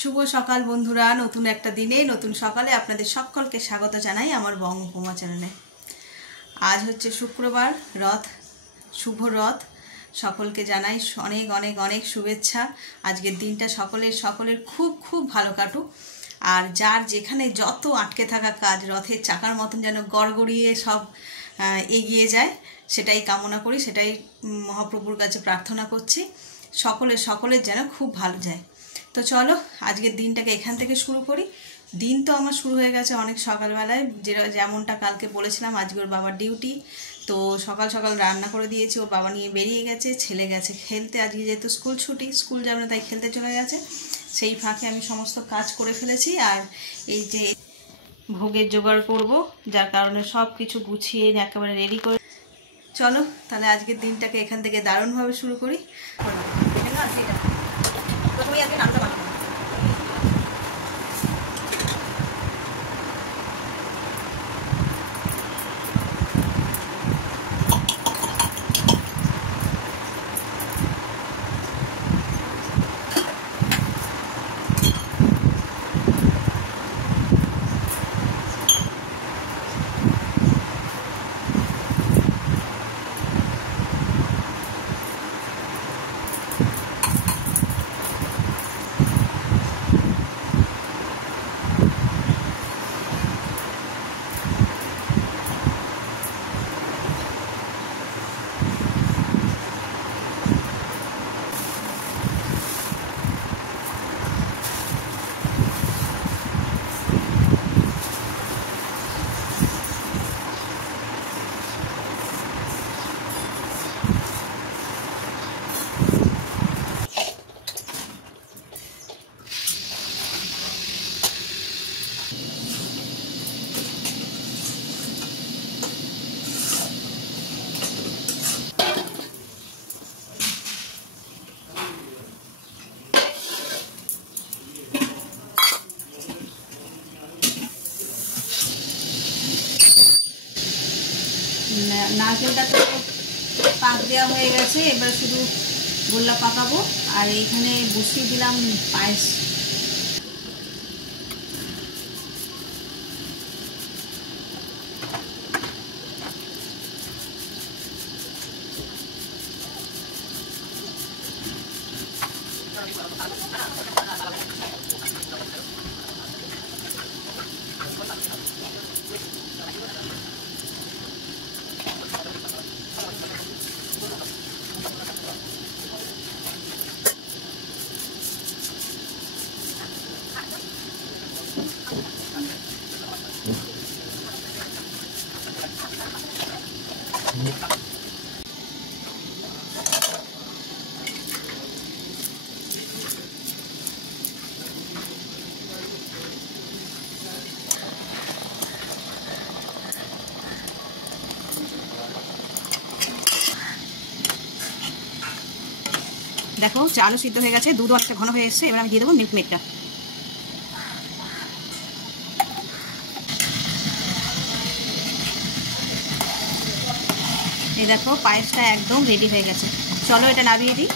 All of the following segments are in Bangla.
শুভ সকাল বন্ধুরা, নতুন একটা দিনে নতুন সকালে আপনাদের সকলকে স্বাগত জানাই আমার বঙ্গভূমা চ্যানেলে। আজ হচ্ছে শুক্রবার, রথ, শুভ রথ। সকলকে জানাই অনেক অনেক অনেক শুভেচ্ছা। আজকের দিনটা সকলের খুব খুব ভালো কাটুক। আর যার যেখানে যত আটকে থাকা কাজ রথের চাকার মতন যেন গড়গড়িয়ে সব এগিয়ে যায়, সেটাই কামনা করি, সেটাই মহাপ্রভুর কাছে প্রার্থনা করছি। সকলের যেন খুব ভালো যায়। তো চলো আজকের দিনটাকে এখান থেকে শুরু করি। দিন তো আমার শুরু হয়ে গেছে অনেক সকালবেলায়, যেমনটা কালকে বলেছিলাম। আজকে ওর বাবার ডিউটি, তো সকাল সকাল রান্না করে দিয়েছি। ওর বাবা নিয়ে বেরিয়ে গেছে, ছেলে গেছে খেলতে। আজকে যেহেতু স্কুল ছুটি, স্কুল যাবে না, তাই খেলতে চলে গেছে। সেই ফাঁকে আমি সমস্ত কাজ করে ফেলেছি। আর এই যে ভোগের জোগাড় করব, যার কারণে সব কিছু গুছিয়ে একেবারে রেডি করে। চলো তাহলে আজকের দিনটাকে এখান থেকে দারুণভাবে শুরু করি। প্রথমেই আজকে নামটা বানাবো। নারকেলটা তো পাক দেওয়া হয়ে গেছে, এবার শুধু গোল্লা পাকাবো। আর এইখানে বসিয়ে দিলাম পায়েস। দেখো চালও সিদ্ধ হয়ে গেছে, দুধও অনেকটা ঘন হয়ে এসছে। এবার আমি দিয়ে দেবো মিল্ক মেডটা। এই দেখো পায়েসটা একদম রেডি হয়ে গেছে। চলো এটা নামিয়ে দিই।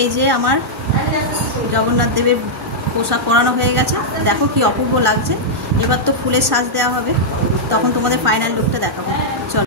এই যে আমার জগন্নাথ দেবের পোশাক পরানো হয়ে গেছে, দেখো কি অপূর্ব লাগছে। এবার তো ফুলের সাজ দেওয়া হবে, তখন তোমাদের ফাইনাল লুকটা দেখাবো। চলো।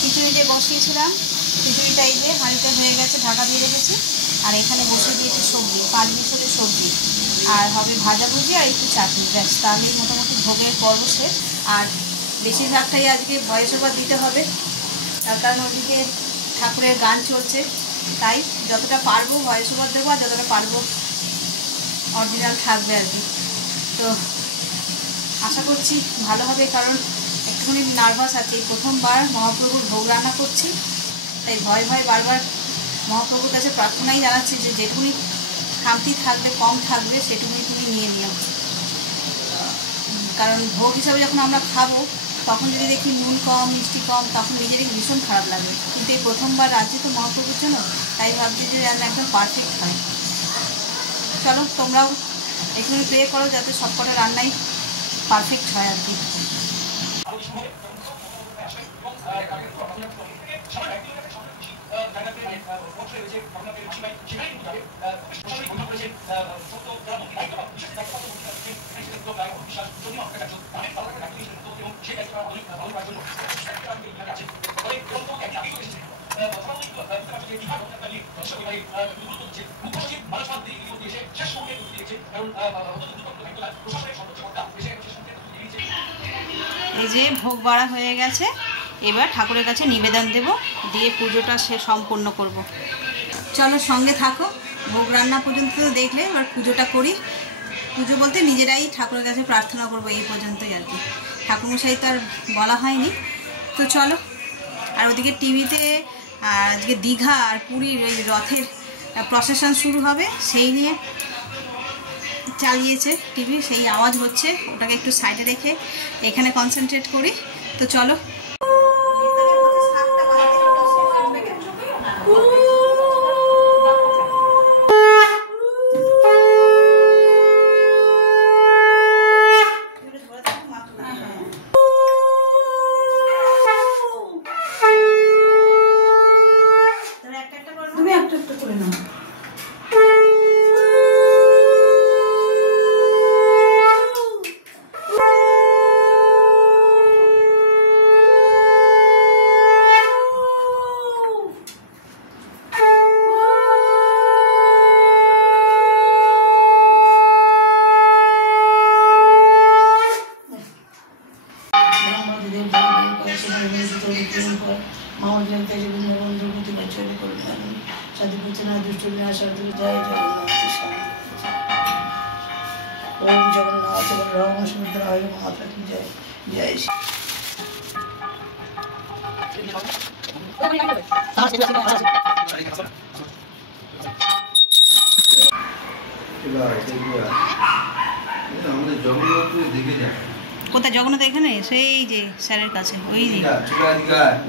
খিচুড়ি বসিয়েছিলাম, খিচুড়িটা এই যে হাঁড়িতে হয়ে গেছে, ঢাকা দিয়ে রেখেছি। আর এখানে বসিয়ে দিয়েছি সবজি, 5 মিশালের সবজি, আর হবে ভাজাভুজি আর একটু চাটনি, ব্যাস। তাহলেই মোটামুটি ভোগের পর্ব শেষ। আর বেশিরভাগটাই আজকে ভয়েস ওভার দিতে হবে, তার কারণ ওদিকে ঠাকুরের গান চলছে, তাই যতটা পারবো ভয়েস ওভার দেবো, আর যতটা পারবো অরিজিনাল থাকবে আর কি। তো আশা করছি ভালো হবে, কারণ একটুখানি নার্ভাস আছে। প্রথমবার মহাপ্রভুর ভোগ রান্না করছি, তাই ভয় ভয় বারবার মহাপ্রভুর কাছে প্রার্থনাই জানাচ্ছি যে যেটুকুনি খামতি থাকবে, কম থাকবে, সেটুকুনি তুমি নিয়ে নিও। কারণ ভোগ হিসাবে যখন আমরা খাবো, তখন যদি দেখি নুন কম, মিষ্টি কম, তখন নিজেরই ভীষণ খারাপ লাগে। কিন্তু এই প্রথমবার রাজ্যে তো মহাপ্রভুর জন্য, তাই ভাবছি যে রান্না একদম পারফেক্ট হয়। চলো, তোমরাও একটুখানি প্রে করো যাতে সবকটা রান্নাই পারফেক্ট হয় আর কি। এই যে ভোগ বাড়া হয়ে গেছে, এবার ঠাকুরের কাছে নিবেদন দেব, দিয়ে পুজোটা সম্পূর্ণ করব। চলো সঙ্গে থাকো, ভোগ রান্না পর্যন্ত দেখলে এবার পুজোটা করি। পুজো বলতে নিজেরাই ঠাকুরের কাছে প্রার্থনা করব, এই পর্যন্তই আর কি। ঠাকুরমশাই তো আর বলা হয়নি। তো চলো। আর ওদিকে টিভিতে আজকে দীঘা আর পুরীর ওই রথের প্রসেশন শুরু হবে, সেই নিয়ে চালিয়েছে টিভি, সেই আওয়াজ হচ্ছে, ওটাকে একটু সাইডে রেখে এখানে কনসেন্ট্রেট করি। তো চলো। তুমি একটা একটা করে নাও। কোথায় জগন্নাথ? এখানে, সেই যে স্যারের কাছে,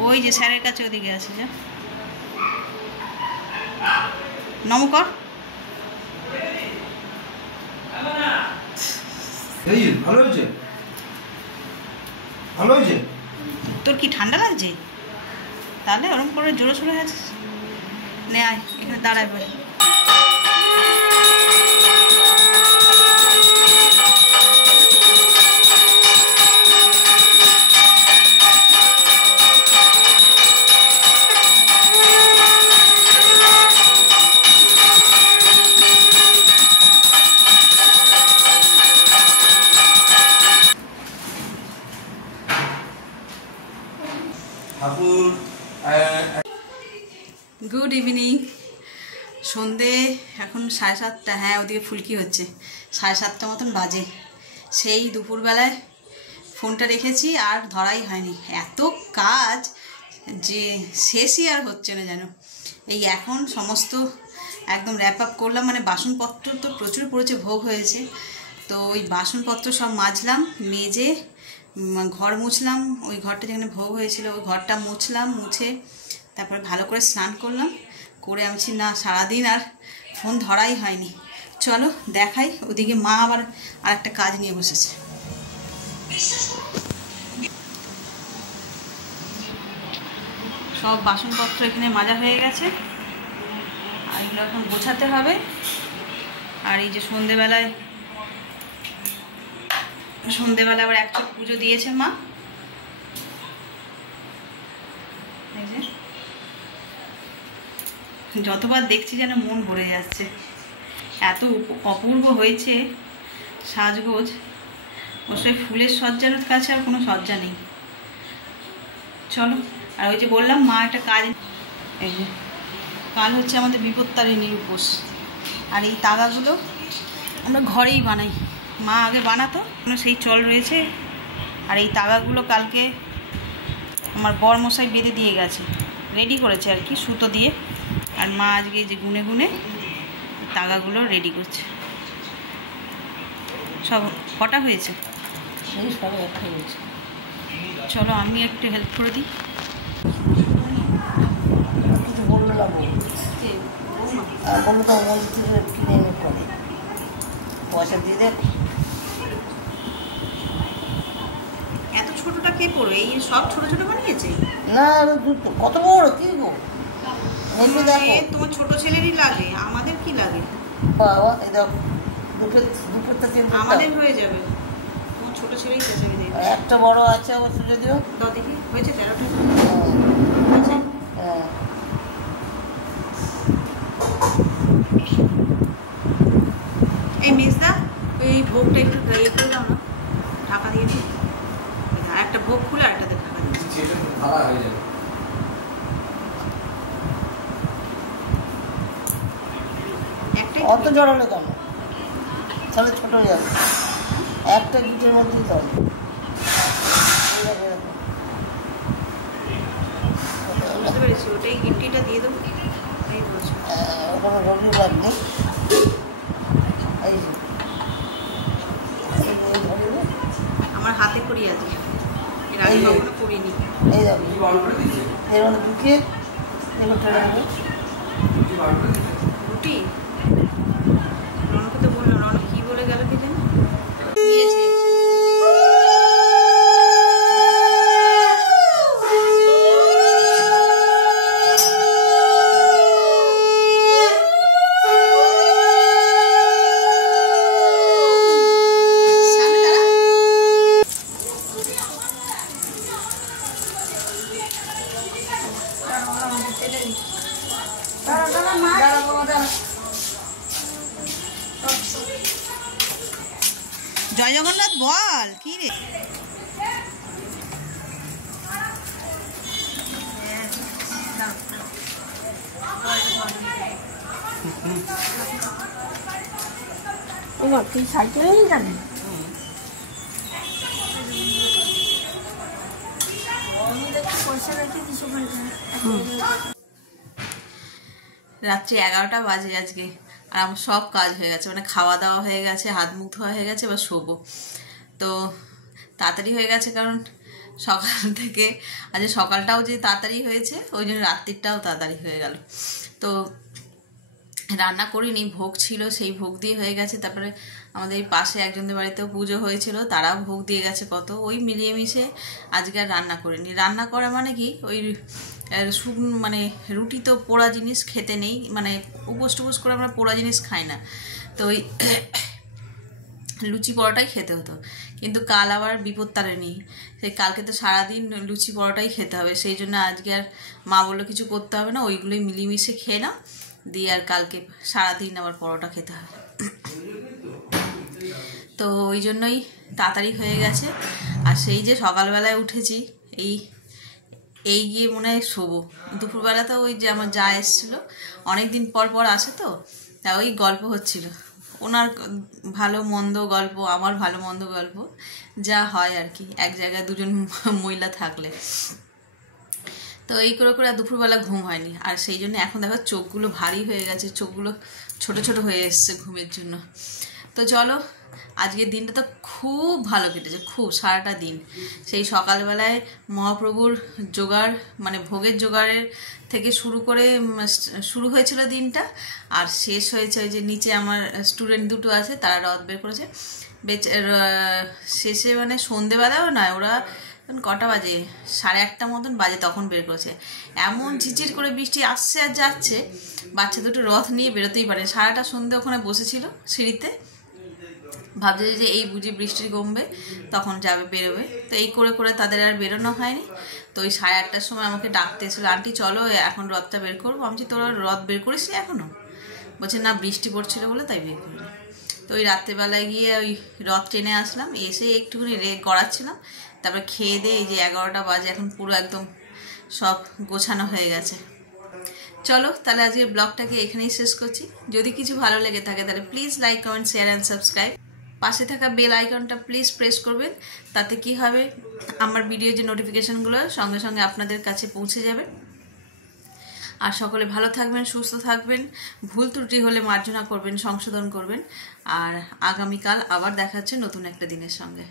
ওই যে স্যারের কাছে ওদিকে আছে। যা নমস্কার। এই ভালো হয়েছে, ভালো হয়েছে। তোর কি ঠান্ডা লাগছে? তাহলে ওরকম করে জোরে সোরে আছিস। নে আয় এখানে দাঁড়ায় বলে। Good evening. সন্ধে এখন 7:30। হ্যাঁ, ওদিকে ফুলকি হচ্ছে। 7:30 মতন বাজে। সেই দুপুরবেলায় ফোনটা রেখেছি আর ধরাই হয়নি, এত কাজ যে শেষই আর হচ্ছে না যেন। এই এখন সমস্ত একদম র্যাপ আপ করলাম, মানে বাসনপত্র তো প্রচুর পড়েছে, ভোগ হয়েছে। তো ওই বাসনপত্র সব মাজলাম, মেজে ঘর মুছলাম। ওই ঘরটা যেখানে ভোগ হয়েছিল ওই ঘরটা মুছলাম, মুছে তারপরে ভালো করে স্নান করলাম। করে আমি না সারাদিন আর ফোন ধরাই হয়নি। চলো দেখাই। ওদিকে মা আবার আর একটা কাজ নিয়ে বসেছে। সব বাসনপত্র এখানে মাজা হয়ে গেছে, আর এগুলো এখন গোছাতে হবে। আর এই যে সন্ধেবেলায় আবার এক চোখ পুজো দিয়েছে মা। এই যে যতবার দেখছি যেন মন ভরে যাচ্ছে, এত অপূর্ব হয়েছে সাজগোজ। অবশ্যই ফুলের সজ্জার কাছে আর কোনো সজ্জা নেই। চলো। আর ওই যে বললাম মা একটা কাজ, এই যে কাল হচ্ছে আমাদের বিপত্তারিণীর উপোস। আর এই তাগাগুলো আমরা ঘরেই বানাই, মা আগে বানাতো, সেই চল রয়েছে। আর এই তাগাগুলো কালকে আমার বরমশাই বেঁধে দিয়ে গেছে, রেডি করেছে আর কি সুতো দিয়ে। আর মা আজকে যে গুনে গুনে তাগাগুলো রেডি করছে। সব কটা হয়েছে? সব একটা হয়েছে। চলো আমি একটু হেল্প করে দিই। কিছু বললো না, বললো তো কিনে এনে করে পয়সা দিয়ে দেখ। এত ছোটটা কে পড়বে? এই সব ছোট ছোট বানিয়েছে না, কত বড় কি গো, তোমার ছোট ছেলেরই লাগে, আমাদের কি লাগে? বাবা এই দেখো, দুটো তো তিনটে আমাদের হয়ে যাবে, তোমার ছোট ছেলেই চেঁচাবি দেবে। একটা বড় আছে অবশ্য, যদিও দাও দেখি হয়েছে 13টা। হ্যাঁ, এই মেজদা ওই ভোগটা একটু ইয়ে করে দাও না, ঢাকা দিয়ে দিই। আর একটা ভোগ খুলে আর একটাতে ঢাকা দিয়ে দিই। অত জড়ানো কেন, তাহলে ছোট হয়ে যাবে। একটা গিটের মধ্যেই তো বুঝতে পেরেছি, ওটাই গিফটিটা দিয়ে দেবো। এই বলছো ওখানে রবি লাগবে। এই আমার হাতে করি আছে, এর আগে কখনো করিনি। এই দেখো এর মধ্যে ঢুকিয়ে এবার টেনে দেবে। রুটি রনকে তো বললো, রন কি বলে গেল কি জানি দিয়েছে। জয় জগন্নাথ বল, কি রে? তুই সাইকেল নিয়ে যাবি? রাত্রি 11টা বাজে আজকে, আর আমার সব কাজ হয়ে গেছে, মানে খাওয়া দাওয়া হয়ে গেছে, হাত মুখ ধোয়া হয়ে গেছে, এবার শোবো। তো তাড়াতাড়ি হয়ে গেছে কারণ সকাল থেকে আজ সকালটাও যে তাড়াতাড়ি হয়েছে, ওই জন্য রাত্রিটাও তাড়াতাড়ি হয়ে গেল। তো রান্না করিনি, ভোগ ছিল, সেই ভোগ দিয়ে হয়ে গেছে। তারপরে আমাদের এই পাশে একজনদের বাড়িতেও পুজো হয়েছিল, তারাও ভোগ দিয়ে গেছে কত, ওই মিলিয়ে মিশে আজকে আর রান্না করিনি। রান্না করা মানে কি, ওই মানে রুটি তো পোড়া জিনিস খেতে নেই, মানে উপোস টুপোস করে আমরা পোড়া জিনিস খাই না, তো ওই লুচি পরোটাই খেতে হতো। কিন্তু কাল আবার বিপদ তাড়েনি, সেই কালকে তো সারাদিন লুচি পরোটাই খেতে হবে, সেই জন্য আজকে আর মা বললো কিছু করতে হবে না, ওইগুলোই মিলিয়ে খেয়ে নাও, দিয়ে আর কালকে সারাদিন আবার পরোটা খেতে হবে। তো ওই জন্যই তাড়াতাড়ি হয়ে গেছে। আর সেই যে সকালবেলায় উঠেছি, এই গিয়ে মনে হয় শোবো। দুপুরবেলা তো ওই যে আমার যা এসেছিলো, অনেক দিন পর পর আসে, তো তা ওই গল্প হচ্ছিল, ওনার ভালো মন্দ গল্প, আমার ভালো মন্দ গল্প, যা হয় আর কি এক জায়গায় দুজন মহিলা থাকলে। তো এই করে করে দুপুরবেলা ঘুম হয়নি, আর সেই জন্য এখন দেখো চোখগুলো ভারী হয়ে গেছে, চোখগুলো ছোট ছোট হয়ে এসছে ঘুমের জন্য। তো চলো, আজকের দিনটা তো খুব ভালো কেটেছে, খুব সারাটা দিন। সেই সকালবেলায় মহাপ্রভুর জোগাড়, মানে ভোগের জোগাড়ের থেকে শুরু হয়েছিল দিনটা, আর শেষ হয়েছে ওই যে নিচে আমার স্টুডেন্ট দুটো আছে, তারা রথ বের করেছে। শেষে মানে সন্ধেবেলাও নয়, ওরা কটা বাজে, 1:30 মতন বাজে, তখন বের করেছে। এমন ঝিরঝির করে বৃষ্টি আসছে আর যাচ্ছে, বাচ্চা দুটো রথ নিয়ে বেরোতেই পারে। সারাটা সন্ধে ওখানে বসেছিল সিঁড়িতে, ভাবছে যে এই বুঝি বৃষ্টি কমবে তখন যাবে, বেরোবে। তো এই করে করে তাদের আর বেরোনো হয়নি। তো ওই 1:30টার সময় আমাকে ডাকতে এসেছিলো, আন্টি চলো এখন রথটা বের করবো। আমি বলছি তোরা রথ বের করিস নি এখনো? বলছে না, বৃষ্টি পড়ছিল বলে তাই বের করিনি। তো ওই রাত্রেবেলায় গিয়ে ওই রথ টেনে আসলাম, এসে একটুখানি গড়াচ্ছিলাম, তারপরে খেয়ে দিয়ে এই যে 11টা বাজে, এখন পুরো একদম সব গোছানো হয়ে গেছে। চলো তাহলে আজকে ব্লগটাকে এখানেই শেষ করছি। যদি কিছু ভালো লেগে থাকে তাহলে please like, comment, share and subscribe. পাশে থাকা বেল আইকনটা প্লিজ প্রেস করবেন, তাতে কি হবে, আমার ভিডিও যে নোটিফিকেশানগুলো সঙ্গে সঙ্গে আপনাদের কাছে পৌঁছে যাবে। আর সকলে ভালো থাকবেন, সুস্থ থাকবেন, ভুল ত্রুটি হলে মার্জনা করবেন, সংশোধন করবেন। আর আগামীকাল আবার দেখা হচ্ছে নতুন একটা দিনের সঙ্গে।